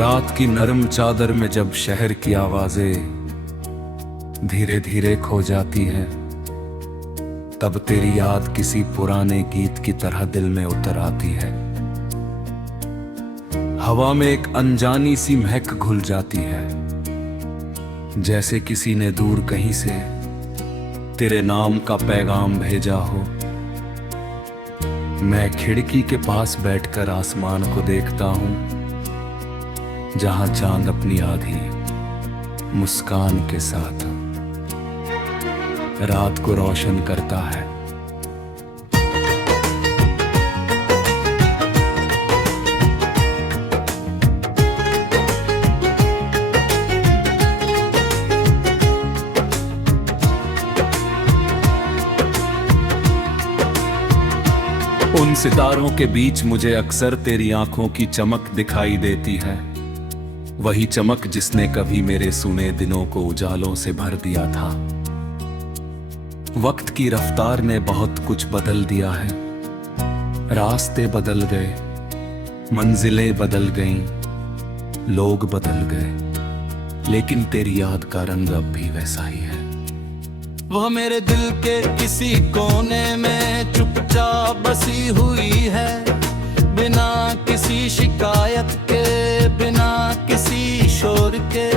रात की नरम चादर में जब शहर की आवाजें धीरे धीरे खो जाती है, तब तेरी याद किसी पुराने गीत की तरह दिल में उतर आती है। हवा में एक अनजानी सी महक घुल जाती है, जैसे किसी ने दूर कहीं से तेरे नाम का पैगाम भेजा हो। मैं खिड़की के पास बैठकर आसमान को देखता हूं, जहां चांद अपनी आधी मुस्कान के साथ रात को रोशन करता है। उन सितारों के बीच मुझे अक्सर तेरी आंखों की चमक दिखाई देती है, वही चमक जिसने कभी मेरे सुने दिनों को उजालों से भर दिया था। वक्त की रफ्तार ने बहुत कुछ बदल दिया है, रास्ते बदल गए, मंजिलें बदल गईं, लोग बदल गए, लेकिन तेरी याद का रंग अब भी वैसा ही है। वह मेरे दिल के किसी कोने में चुपचाप बसी हुई है, बिना किसी शिकायत के, बिना किसी शोर के।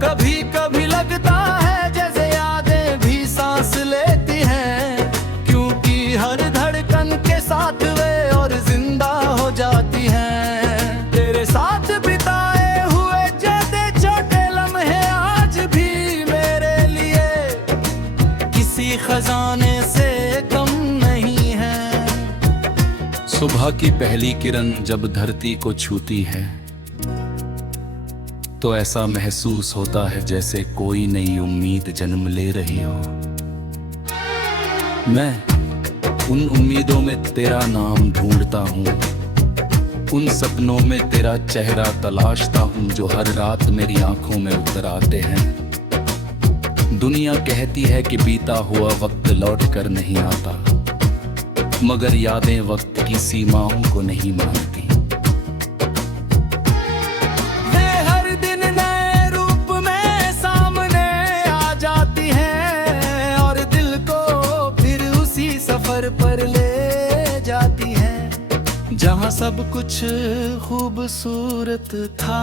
कभी कभी लगता है जैसे यादें भी सांस लेती हैं, क्योंकि हर धड़कन के साथ वे और जिंदा हो जाती हैं। तेरे साथ बिताए हुए जैसे छोटे लम्हे आज भी मेरे लिए किसी खजाने से कम नहीं है। सुबह की पहली किरण जब धरती को छूती है, तो ऐसा महसूस होता है जैसे कोई नई उम्मीद जन्म ले रही हो। मैं उन उम्मीदों में तेरा नाम ढूंढता हूँ, उन सपनों में तेरा चेहरा तलाशता हूँ जो हर रात मेरी आंखों में उतर आते हैं। दुनिया कहती है कि बीता हुआ वक्त लौट कर नहीं आता, मगर यादें वक्त की सीमाओं को नहीं मानती। पर ले जाती है जहां सब कुछ खूबसूरत था।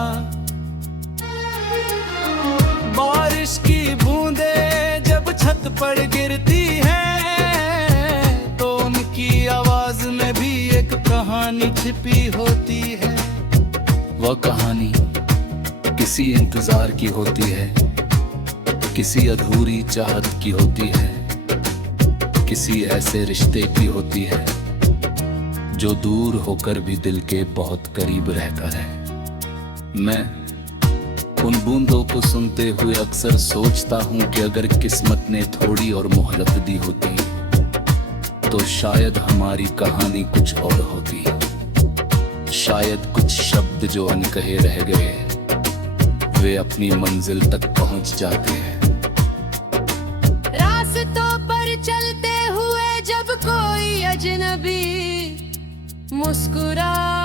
बारिश की बूंदें जब छत पर गिरती हैं, तो उनकी आवाज में भी एक कहानी छिपी होती है। वह कहानी किसी इंतजार की होती है, किसी अधूरी चाहत की होती है, किसी ऐसे रिश्ते की होती है जो दूर होकर भी दिल के बहुत करीब रहता है। मैं उन बूंदों को सुनते हुए अक्सर सोचता हूं कि अगर किस्मत ने थोड़ी और मोहलत दी होती तो शायद हमारी कहानी कुछ और होती। शायद कुछ शब्द जो अनकहे रह गए, वे अपनी मंजिल तक पहुंच जाते हैं। रास्तों पर चलते जब कोई अजनबी मुस्कुराता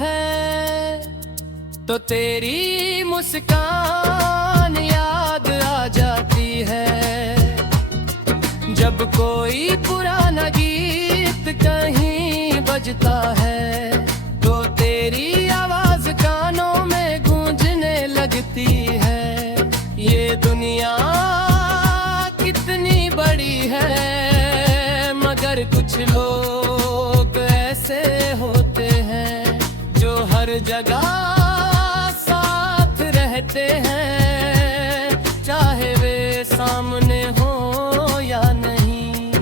है, तो तेरी मुस्कान याद आ जाती है। जब कोई पुराना गीत कहीं बजता है, तो तेरी आवाज कानों में गूंजने लगती है। ये दुनिया कितनी बड़ी है, मगर कुछ लोग ऐसे होते हैं जो हर जगह साथ रहते हैं, चाहे वे सामने हो या नहीं।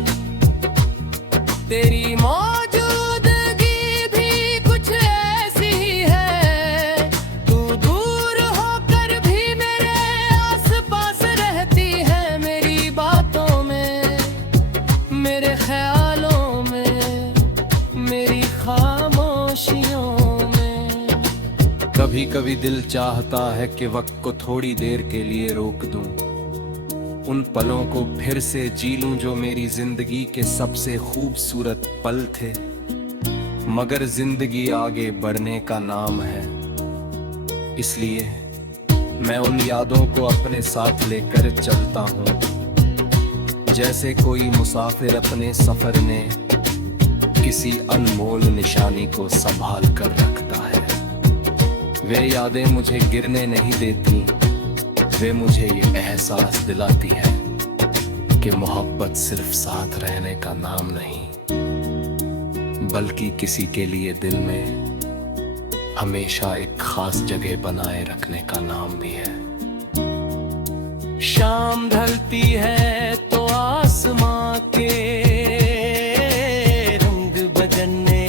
तेरी मौजूदगी भी कुछ ऐसी ही है, तू दूर होकर भी मेरे आसपास रहती है। मेरी बातों में, मेरे ख्यालों में, मेरी खामोशियों में। कभी कभी दिल चाहता है कि वक्त को थोड़ी देर के लिए रोक दूं, उन पलों को फिर से जी लूं जो मेरी जिंदगी के सबसे खूबसूरत पल थे। मगर जिंदगी आगे बढ़ने का नाम है, इसलिए मैं उन यादों को अपने साथ लेकर चलता हूँ, जैसे कोई मुसाफिर अपने सफर में किसी अनमोल निशानी को संभाल कर रखता है। वे यादें मुझे गिरने नहीं देती, वे मुझे ये एहसास दिलाती है कि मोहब्बत सिर्फ साथ रहने का नाम नहीं, बल्कि किसी के लिए दिल में हमेशा एक खास जगह बनाए रखने का नाम भी है। शाम ढलती है तो आसमां के रंग बदलने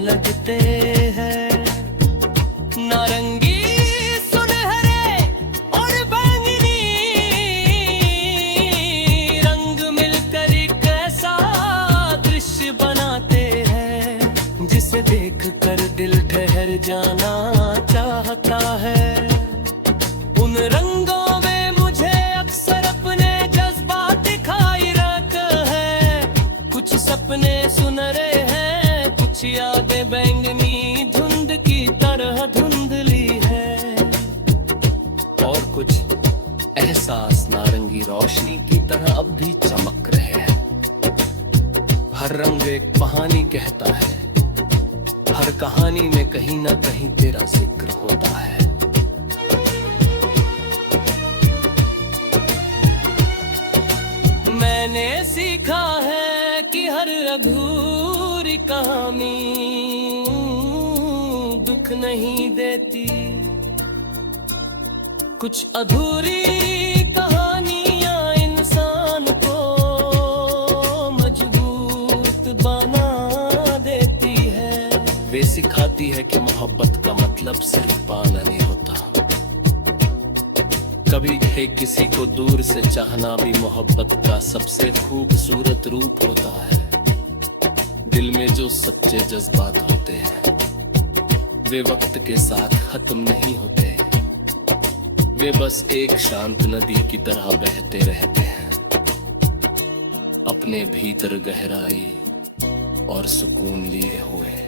लगते हैं, नारंगी सुनहरे और बैंगनी रंग मिलकर एक ऐसा दृश्य बनाते हैं जिसे देखकर दिल ठहर जाना चाहता है। उन रंगों में मुझे अक्सर अपने जज्बात दिखाई रखते हैं, कुछ सपने सुनहरे हैं, कुछ यादें बैंगनी धुंध की तरह धुंधली है, और कुछ एहसास नारंगी रोशनी की तरह अब भी चमक रहे हैं। हर रंग एक कहानी कहता है, हर कहानी में कहीं ना कहीं तेरा जिक्र होता है। मैंने सीखा है कि हर अधूरी कहानी दुख नहीं देती, कुछ अधूरी कहानियां इंसान को मजबूत बना देती है। वे सिखाती है कि मोहब्बत का मतलब सिर्फ पाना नहीं होता, कभी है किसी को दूर से चाहना भी मोहब्बत का सबसे खूबसूरत रूप होता है। दिल में जो सच्चे जज्बात होते हैं वे वक्त के साथ खत्म नहीं होते, वे बस एक शांत नदी की तरह बहते रहते हैं, अपने भीतर गहराई और सुकून लिए हुए।